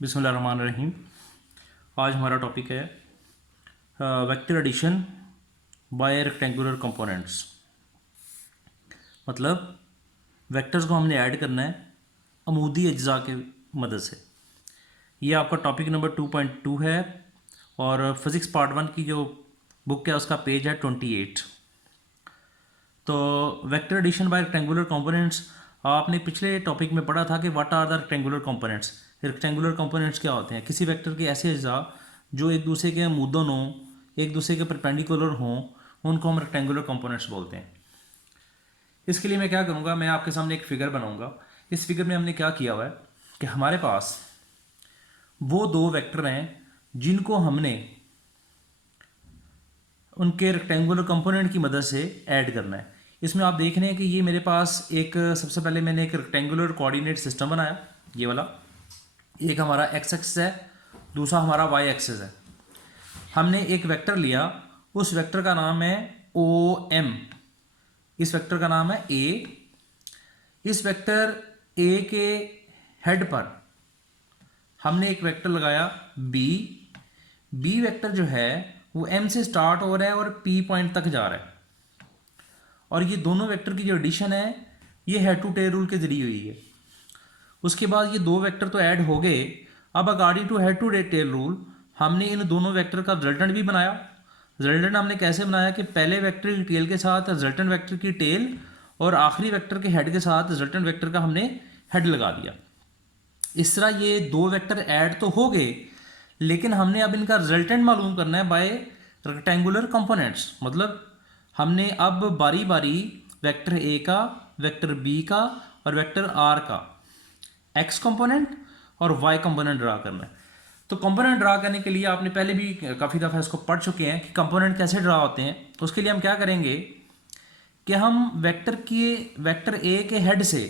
बिस्मिल्लाहिर्रहमानिर्रहीम। आज हमारा टॉपिक है vector addition by rectangular components. मतलब वेक्टर्स को हमने ऐड करना है अमूदी अज्जा के मदद से। ये आपका टॉपिक नंबर 2.2 है और फिज़िक्स पार्ट 1 की जो बुक है उसका पेज है 28। तो vector addition by rectangular components आपने पिछले टॉपिक में पढ़ा था कि what are the rectangular components. Rectangular components क्या होते हैं? किसी वेक्टर के ऐसे अज्जा जो एक दूसरे के मुद्दों हों, एक दूसरे के परपेंडिकुलर हों, उनको हम रेक्टेंगुलर कंपोनेंट्स बोलते हैं। इसके लिए मैं क्या करूँगा, मैं आपके सामने एक फिगर बनाऊँगा। इस फिगर में हमने क्या किया हुआ है कि हमारे पास वो दो वेक्टर हैं जिनको हमने उनके रेक्टेंगुलर कंपोनेंट की मदद से ऐड करना है। इसमें आप देख रहे हैं कि ये मेरे पास एक, सबसे पहले मैंने एक रेक्टेंगुलर कोऑर्डिनेट सिस्टम बनाया, ये वाला। एक हमारा एक्स एक्सिस है, दूसरा हमारा वाई एक्सिस है। हमने एक वेक्टर लिया, उस वेक्टर का नाम है ओ एम। इस वेक्टर का नाम है ए। इस वेक्टर ए के हेड पर हमने एक वेक्टर लगाया बी। बी वेक्टर जो है वो एम से स्टार्ट हो रहा है और पी पॉइंट तक जा रहा है। और ये दोनों वेक्टर की जो एडिशन है ये हेड टू टेल रूल के जरिए हुई है। उसके बाद ये दो वेक्टर तो ऐड हो गए। अब according to head to tail rule हमने इन दोनों वेक्टर का रिजल्टेंट भी बनाया। रिजल्टेंट हमने कैसे बनाया कि पहले वेक्टर की टेल के साथ रिजल्टेंट वेक्टर की टेल और आखिरी वेक्टर के हेड के साथ रिजल्टेंट वेक्टर का हमने हेड लगा दिया। इस तरह ये दो वेक्टर ऐड तो हो गए, लेकिन हमने अब इनका रिजल्टेंट मालूम करना है बाय रेक्टेंगुलर कंपोनेंट्स। मतलब हमने अब बारी बारी वेक्टर ए का, वेक्टर बी का और वेक्टर आर का एक्स कंपोनेंट और वाई कंपोनेंट ड्रा करना है। तो कंपोनेंट ड्रा करने के लिए आपने पहले भी काफ़ी दफ़ा इसको पढ़ चुके हैं कि कंपोनेंट कैसे ड्रा होते हैं। तो उसके लिए हम क्या करेंगे कि हम वेक्टर ए के हेड से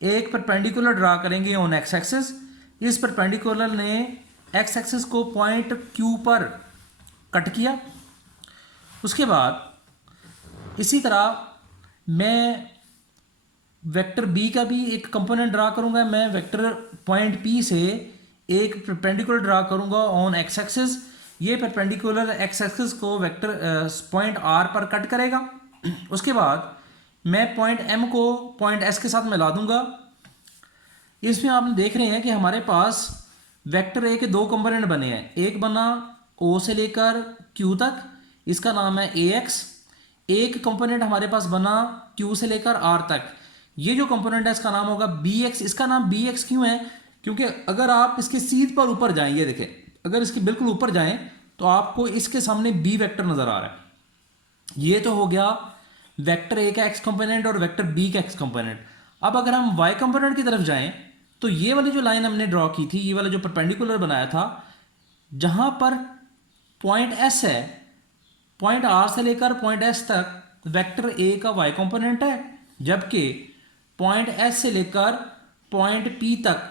एक परपेंडिकुलर ड्रा करेंगे ऑन एक्स एक्सिस। इस परपेंडिकुलर ने एक्स एक्सिस को पॉइंट क्यू पर कट किया। उसके बाद इसी तरह मैं वेक्टर बी का भी एक कंपोनेंट ड्रा करूंगा। मैं वेक्टर पॉइंट पी से एक परपेंडिकुलर ड्रा करूंगा ऑन एक्स एक्सिस। ये परपेंडिकुलर एक्स एक्सिस को वेक्टर पॉइंट आर पर कट करेगा। उसके बाद मैं पॉइंट एम को पॉइंट एस के साथ मिला दूंगा। इसमें आप देख रहे हैं कि हमारे पास वेक्टर ए के दो कंपोनेंट बने हैं। एक बना ओ से लेकर क्यू तक, इसका नाम है ए एक्स। एक कंपोनेंट हमारे पास बना क्यू से लेकर आर तक, ये जो कंपोनेंट है इसका नाम होगा बी एक्स। इसका नाम बी एक्स क्यों है? क्योंकि अगर आप इसके सीध पर ऊपर जाएं, ये देखें, अगर इसके बिल्कुल ऊपर जाएं तो आपको इसके सामने बी वेक्टर नजर आ रहा है। ये तो हो गया वेक्टर ए का एक्स कंपोनेंट और वेक्टर बी का एक्स कंपोनेंट। अब अगर हम वाई कंपोनेंट की तरफ जाएं तो ये वाली जो लाइन हमने ड्रॉ की थी, ये वाला जो परपेंडिकुलर बनाया था, जहां पर पॉइंट एस है, पॉइंट आर से लेकर पॉइंट एस तक वेक्टर ए का वाई कंपोनेंट है, जबकि पॉइंट एस से लेकर पॉइंट पी तक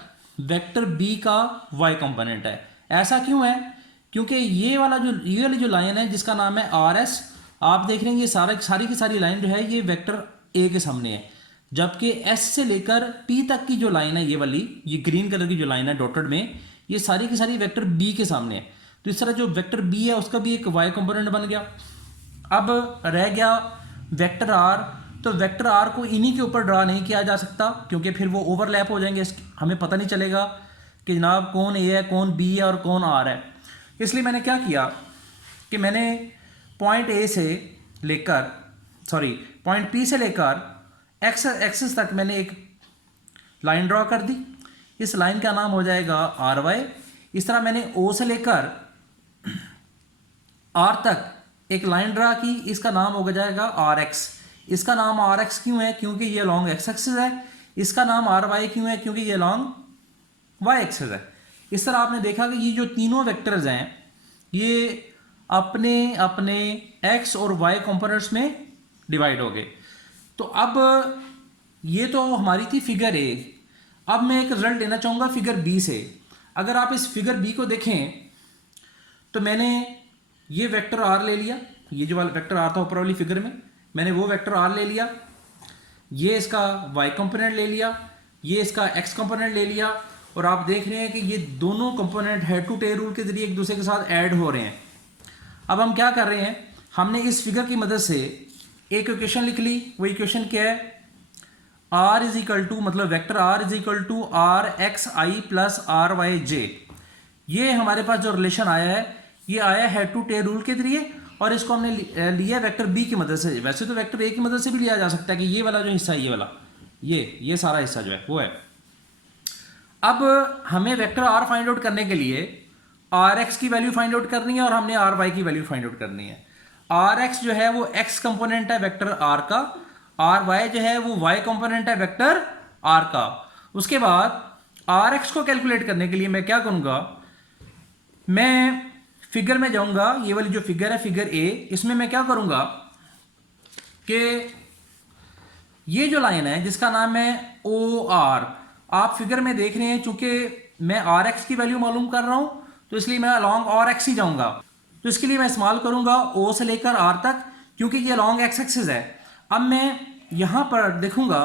वेक्टर बी का वाई कंपोनेंट है। ऐसा क्यों है? क्योंकि ये वाली जो लाइन है जिसका नाम है आर एस, आप देख रहे हैं ये सारी की सारी लाइन जो है ये वेक्टर ए के सामने है, जबकि एस से लेकर पी तक की जो लाइन है, ये वाली, ये ग्रीन कलर की जो लाइन है डॉटेड में, ये सारी की सारी वेक्टर बी के सामने है। तो इस तरह जो वेक्टर बी है उसका भी एक वाई कंपोनेंट बन गया। अब रह गया वेक्टर आर। तो वेक्टर आर को इन्हीं के ऊपर ड्रा नहीं किया जा सकता क्योंकि फिर वो ओवरलैप हो जाएंगे, हमें पता नहीं चलेगा कि जनाब कौन ए है, कौन बी है और कौन आर है। इसलिए मैंने क्या किया कि मैंने पॉइंट ए से लेकर, पॉइंट पी से लेकर एक्स एक्सिस तक मैंने एक लाइन ड्रॉ कर दी। इस लाइन का नाम हो जाएगा आर वाई। इस तरह मैंने ओ से लेकर आर तक एक लाइन ड्रा की, इसका नाम हो जाएगा आर एक्स। इसका नाम आर एक्स क्यों है? क्योंकि ये लॉन्ग एक्स एक्सिस है। इसका नाम आर वाई क्यों है? क्योंकि ये लॉन्ग वाई एक्सिस है। इस तरह आपने देखा कि ये जो तीनों वेक्टर्स हैं ये अपने अपने एक्स और वाई कंपोनेंट्स में डिवाइड हो गए। तो अब ये तो हमारी थी फिगर ए। अब मैं एक रिजल्ट लेना चाहूँगा फिगर बी से। अगर आप इस फिगर बी को देखें तो मैंने ये वेक्टर आर ले लिया, ये जो वाला वेक्टर आर था ऊपर वाली फिगर में, मैंने वो वेक्टर आर ले लिया, ये इसका वाई कंपोनेंट ले लिया, ये इसका एक्स कंपोनेंट ले लिया और आप देख रहे हैं कि ये दोनों component head to tail rule के जरिए एक दूसरे के साथ ऐड हो रहे हैं। अब हम क्या कर रहे हैं, हमने इस फिगर की मदद से एक इक्वेशन लिख ली। वो इक्वेशन क्या है, r इज इक्वल टू, मतलब vector r is equal to R X I plus R Y J. ये हमारे पास जो रिलेशन आया है ये आया हेड टू टेल रूल के जरिए, और इसको हमने लिया वेक्टर b की मदद से। वैसे तो वेक्टर a की मदद से भी लिया जा सकता है कि ये वाला जो हिस्सा है, ये वाला, ये सारा हिस्सा जो है वो है। अब हमें वेक्टर r फाइंड आउट करने के लिए आर एक्स की वैल्यू फाइंड आउट करनी है और हमने आर वाई की वैल्यू फाइंड आउट करनी है। आर एक्स जो है वो x कंपोनेंट है वेक्टर r का, आर वाई जो है वो y कंपोनेंट है वेक्टर r का। उसके बाद आर एक्स को कैलकुलेट करने के लिए मैं क्या करूंगा, मैं फिगर में जाऊंगा, ये वाली जो फिगर है फिगर ए, इसमें मैं क्या करूंगा कि ये जो लाइन है जिसका नाम है ओ आर, आप फिगर में देख रहे हैं, चूंकि मैं आर एक्स की वैल्यू मालूम कर रहा हूं तो इसलिए मैं अलॉन्ग आर एक्स ही जाऊंगा। तो इसके लिए मैं इस्तेमाल करूंगा ओ से लेकर आर तक, क्योंकि ये अलॉन्ग एक्स एक्सिस है। अब मैं यहां पर देखूंगा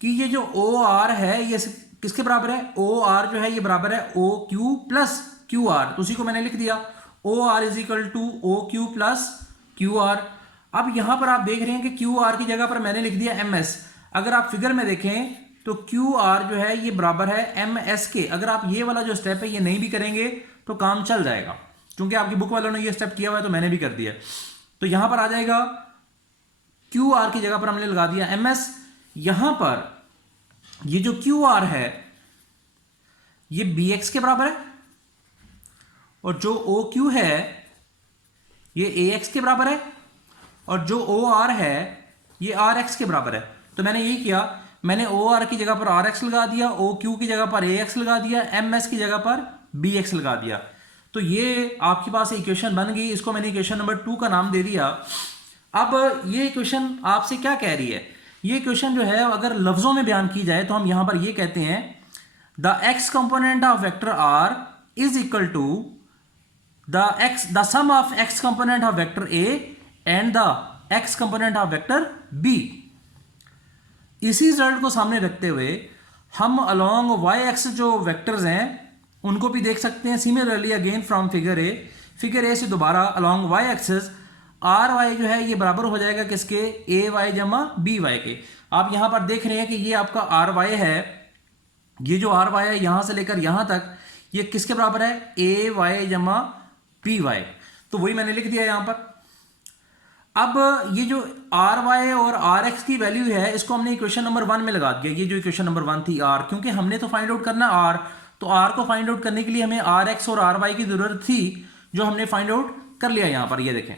कि ये जो ओ आर है ये किसके बराबर है, ओ आर जो है ये बराबर है O Q plus Q R. तो उसी को मैंने लिख दिया, O R is equal to O Q plus Q R. अब यहां पर आप देख रहे हैं कि क्यू आर की जगह पर मैंने लिख दिया एम एस। अगर आप फिगर में देखें तो क्यू आर जो है ये बराबर है एम एस के। अगर आप ये वाला जो स्टेप है ये नहीं भी करेंगे तो काम चल जाएगा, क्योंकि आपकी बुक वालों ने ये स्टेप किया हुआ है तो मैंने भी कर दिया। तो यहां पर आ जाएगा क्यू आर की जगह पर हमने लगा दिया एम एस। यहां पर ये जो क्यू आर है ये बी एक्स के बराबर है, और जो ओ क्यू है ये ए एक्स के बराबर है, और जो ओ आर है ये आर एक्स के बराबर है। तो मैंने यही किया, मैंने ओ आर की जगह पर आर एक्स लगा दिया, ओ क्यू की जगह पर ए एक्स लगा दिया, एम एस की जगह पर बी एक्स लगा दिया। तो ये आपके पास इक्वेशन बन गई। इसको मैंने इक्वेशन नंबर 2 का नाम दे दिया। अब ये इक्वेशन आपसे क्या कह रही है, ये इक्वेशन जो है अगर लफ्जों में बयान की जाए तो हम यहां पर ये कहते हैं the X component of vector R is equal to the sum of x component of vector A and the x component of vector B। इसी रिजल्ट को सामने रखते हुए हम अलोंग y एक्सिस जो वेक्टर्स हैं उनको भी देख सकते हैं। Similarly again from figure A से दोबारा along y axis R Y जो है ये बराबर हो जाएगा किसके, ए वाई जमा बी वाई के। आप यहां पर देख रहे हैं कि ये आपका आर वाई है, ये जो आर वाई है यहां से लेकर यहां तक ये किसके बराबर है, ए वाई जमा पी वाई। तो वही मैंने लिख दिया यहां पर। अब ये जो आर वाई और आर एक्स की वैल्यू है इसको हमने इक्वेशन नंबर 1 में लगा दिया। ये जो इक्वेशन नंबर 1 थी आर, क्योंकि हमने तो फाइंड आउट करना आर, तो आर को फाइंड आउट करने के लिए हमें आर एक्स और आर वाई की जरूरत थी, जो हमने फाइंड आउट कर लिया यहां पर। ये देखें,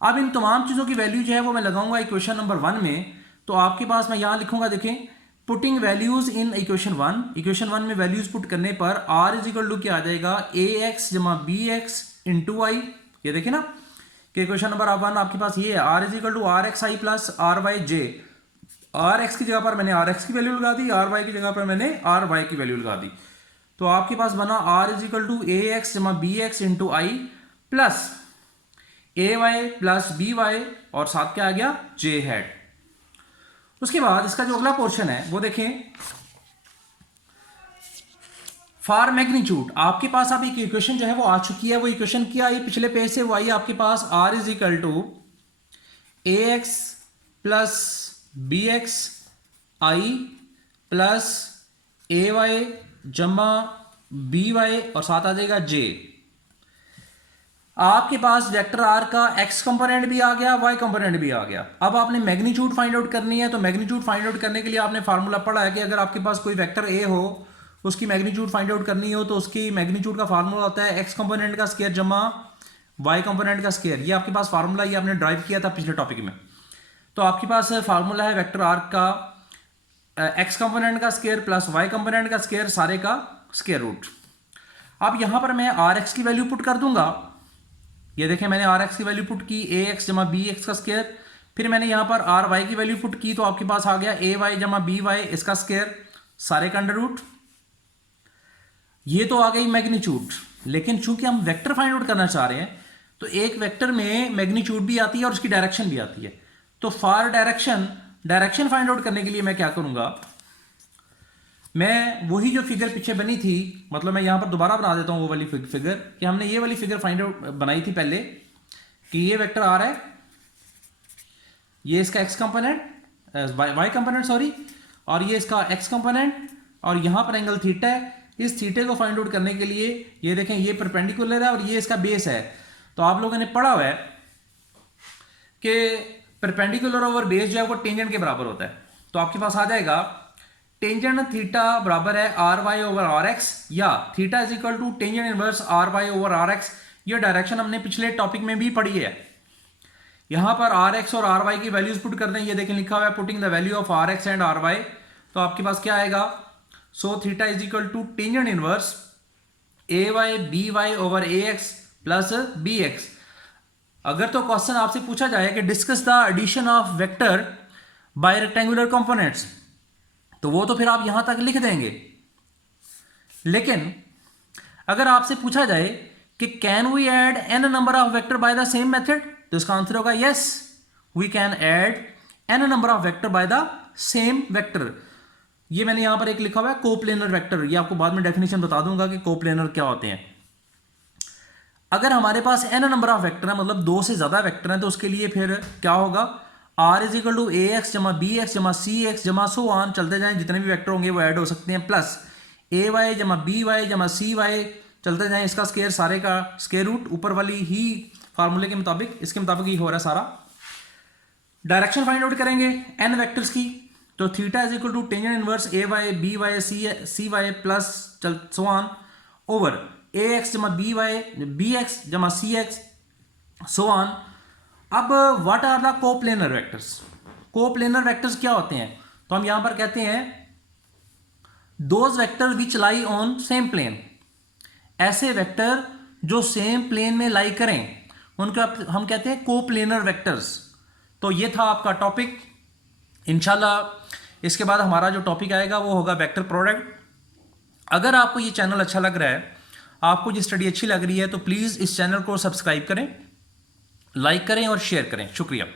अब इन तमाम चीजों की वैल्यू जो है वो मैं लगाऊंगा इक्वेशन नंबर 1 में। तो आपके पास मैं यहां लिखूंगा, देखें, putting values in equation 1। Equation 1 में वैल्यूज पुट करने पर आर इज इक्वल टू क्या आ जाएगा, ए एक्स जमा बी एक्स इंटू आई। ये देखिए ना कि इक्वेशन नंबर 1 आपके पास ये है, R is equal to R X I plus R Y J. R X की जगह पर मैंने आर एक्स की वैल्यू लगा दी, आर वाई की जगह पर मैंने आर वाई की वैल्यू लगा दी। तो आपके पास बना R is equal to A X जमा B X into I plus A Y plus B Y, और साथ क्या आ गया, जे हेड। उसके बाद इसका जो अगला पोर्शन है वो देखें, फॉर मैग्नीट्यूड। आपके पास अब एक इक्वेशन जो है वो आ चुकी है। वो इक्वेशन क्या आई पिछले पेज से, वो आई आपके पास R is equal to A X plus B X I plus A Y जमा बी वाई, और साथ आ जाएगा जे। आपके पास वेक्टर आर का एक्स कंपोनेंट भी आ गया, वाई कंपोनेंट भी आ गया। अब आपने मैग्नीट्यूड फाइंड आउट करनी है। तो मैग्नीट्यूड फाइंड आउट करने के लिए आपने फार्मूला पढ़ा है कि अगर आपके पास कोई वेक्टर ए हो, उसकी मैग्नीट्यूड फाइंड आउट करनी हो, तो उसकी मैग्नीट्यूड का फार्मूला होता है एक्स कंपोनेंट का स्क्वायर जमा वाई कंपोनेंट का स्क्वायर। ये आपके पास फार्मूला, ये आपने ड्राइव किया था पिछले टॉपिक में। तो आपके पास फार्मूला है वेक्टर आर का एक्स कंपोनेंट का स्क्वायर प्लस वाई कंपोनेंट का स्क्वायर, सारे का स्क्वायर रूट। अब यहां पर मैं आर एक्स की वैल्यू पुट कर दूंगा। ये देखें, मैंने आर एक्स की वैल्यू पुट की, ए एक्स जमा बी एक्स का स्क्वायर। फिर मैंने यहां पर आर वाई की वैल्यू पुट की, तो आपके पास आ गया ए वाई जमा बी वाई, इसका स्क्वायर, सारे का अंडर रूट। ये तो आ गई मैग्नीट्यूड। लेकिन चूंकि हम वेक्टर फाइंड आउट करना चाह रहे हैं तो एक वेक्टर में मैग्नीट्यूड भी आती है और उसकी डायरेक्शन भी आती है। तो फॉर डायरेक्शन फाइंड आउट करने के लिए मैं क्या करूंगा, मैं वही जो फिगर पीछे बनी थी, मतलब मैं यहाँ पर दोबारा बना देता हूँ वो वाली फिगर, कि हमने ये वाली फिगर फाइंड आउट बनाई थी पहले, कि ये वेक्टर आ रहा है, ये इसका X component, Y component sorry, और ये इसका एक्स कंपोनेंट, और यहाँ पर एंगल थीटा है। इस थीटे को फाइंड आउट करने के लिए ये देखें, ये परपेंडिकुलर है और ये इसका बेस है। तो आप लोगों ने पढ़ा हुआ है कि परपेंडिकुलर ओवर बेस जो है वो टेंजेंट के बराबर होता है। तो आपके पास आ जाएगा टेंजेंट थीटा बराबर है R Y over R X, या theta is equal to tangent inverse R Y over R X. ये डायरेक्शन हमने पिछले टॉपिक में भी पढ़ी है। यहां पर आर एक्स और आर वाई की वैल्यूज पुट कर दें, ये देखें लिखा हुआ है putting the value of R X and R Y. तो आपके पास क्या आएगा, so theta is equal to tangent inverse A Y B Y over A X plus B X. अगर तो क्वेश्चन आपसे पूछा जाए कि discuss the addition of vector by rectangular components, तो वो तो फिर आप यहां तक लिख देंगे। लेकिन अगर आपसे पूछा जाए कि can we add N number of vector by the same method, तो इसका आंसर होगा yes, we can add N number of vector by the same vector. ये मैंने यहां पर एक लिखा हुआ है कोप्लेनर वेक्टर, ये आपको बाद में डेफिनेशन बता दूंगा कि कोप्लेनर क्या होते हैं। अगर हमारे पास एन नंबर ऑफ वेक्टर है, मतलब दो से ज्यादा वेक्टर हैं, तो उसके लिए फिर क्या होगा, R is equal to A X जमा बी एक्स जमा सी एक्स जमा सो ऑन, चलते जाएं, जितने भी वेक्टर होंगे वो ऐड हो सकते हैं, प्लस ए वाई जमा बी वाई जमा सी वाई, चलते जाएं, इसका स्केयर सारे का स्केयर रूट ऊपर वाली ही फार्मूले के मुताबिक, इसके मुताबिक ही हो रहा है सारा। डायरेक्शन फाइंड आउट करेंगे एन वेक्टर्स की, तो theta is equal to tangent inverse A Y B Y C Y plus so on over A X जमा बी वाई बी एक्स जमा सी एक्स सो ऑन। अब what are the coplanar vectors? Coplanar vectors क्या होते हैं? तो हम यहां पर कहते हैं those vector which lie on same plane, ऐसे वेक्टर जो सेम प्लेन में लाई करें उनका हम कहते हैं कोप्लेनर वेक्टर्स। तो ये था आपका टॉपिक। इंशाल्लाह इसके बाद हमारा जो टॉपिक आएगा वो होगा वेक्टर प्रोडक्ट। अगर आपको ये चैनल अच्छा लग रहा है, आपको ये स्टडी अच्छी लग रही है, तो प्लीज़ इस चैनल को सब्सक्राइब करें, लाइक करें और शेयर करें। शुक्रिया।